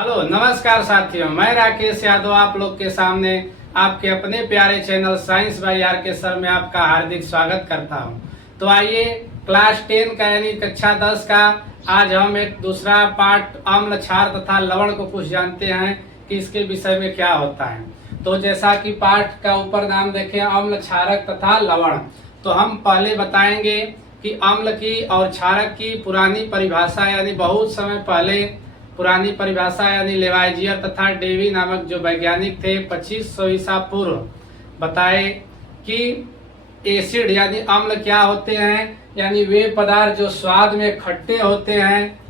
Hello नमस्कार साथियों, मैं राकेश यादव आप लोग के सामने आपके अपने प्यारे चैनल साइंस बाय आर के सर में आपका हार्दिक स्वागत करता हूं। तो आइए क्लास 10 का यानी कक्षा 10 का आज हम एक दूसरा पार्ट अम्ल क्षार तथा लवण को कुछ जानते हैं कि इसके विषय में क्या होता है। तो जैसा कि पाठ का ऊपर नाम देखें अम्ल क्षारक तथा लवण, तो हम पहले बताएंगे कि अम्ल की और क्षारक की पुरानी परिभाषा यानी बहुत समय पहले पुरानी परिभाषा यानी लेवाइजियर तथा डेवी नामक जो वैज्ञानिक थे 2500 ईसा पूर्व बताए कि एसिड यानी अम्ल क्या होते हैं, यानी वे पदार्थ जो स्वाद में खट्टे होते हैं,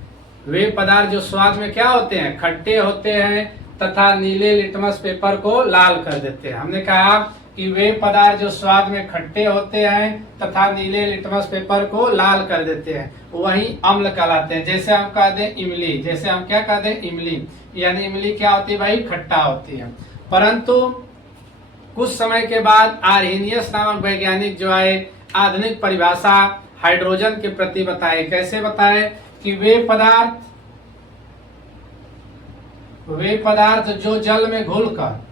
वे पदार्थ जो स्वाद में क्या होते हैं, खट्टे होते हैं तथा नीले लिटमस पेपर को लाल कर देते हैं। हमने कहा कि वे पदार्थ जो स्वाद में खट्टे होते हैं तथा नीले लिटमस पेपर को लाल कर देते हैं वही अम्ल कहलाते हैं। जैसे हम कह दें इमली, जैसे हम क्या कह दें इमली, यानी इमली क्या होती है भाई, खट्टा होती है। परंतु कुछ समय के बाद आर्हेनियस नामक वैज्ञानिक जो आए आधुनिक परिभाषा हाइड्रोजन के प्रति बताए। कैसे बताए कि वे पदार्थ जो जल में घुलकर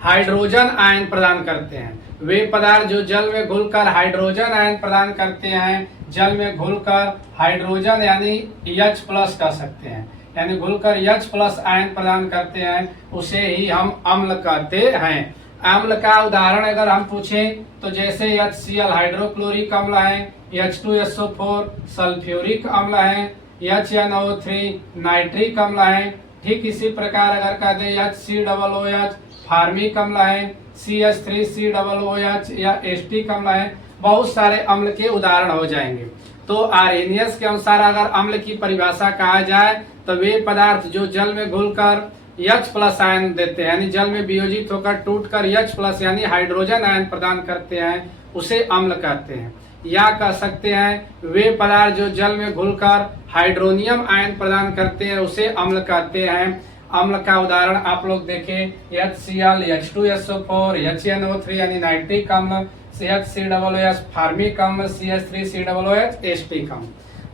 हाइड्रोजन आयन प्रदान करते हैं। वे पदार्थ जो जल में घुलकर हाइड्रोजन आयन प्रदान करते हैं, जल में घुलकर हाइड्रोजन यानी H+ कह सकते हैं, यानी घुलकर H+ आयन प्रदान करते हैं, उसे ही हम अम्ल कहते हैं। अम्ल का उदाहरण अगर हम पूछें तो जैसे HCl हाइड्रोक्लोरिक अम्ल है, H2SO4 सल्फ्यूरिक अम्ल है, HNO3 नाइट्रिक अम्ल है। ठीक इसी प्रकार अगर कह दें HCOOH फार्मिक अम्ल है, CH3COOH या एस्टिक अम्ल है, बहुत सारे अम्ल के उदाहरण हो जाएंगे। तो आर्हेनियस के अनुसार अगर अम्ल की परिभाषा कहा जाए तो वे पदार्थ जो जल में घुलकर H+ आयन देते हैं, यानी जल में वियोजित होकर टूटकर H+ यानी हाइड्रोजन आयन प्रदान करते हैं, उसे अम्ल कहते हैं। या कह सकते हैं वे पदार्थ जो जल में घुलकर हाइड्रोनियम आयन प्रदान करते हैं, उसे अम्ल कहते हैं। अम्ल का उदाहरण आप लोग देखें HCl H2SO4 HNO3 यानी नाइट्रिक अम्ल, CHCOOH फार्मिक अम्ल, CH3COOH एस्टिक अम्ल।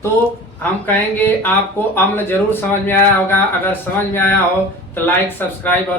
तो हम कहेंगे आपको अम्ल जरूर समझ में आया होगा। अगर समझ में आया हो तो लाइक, सब्सक्राइब और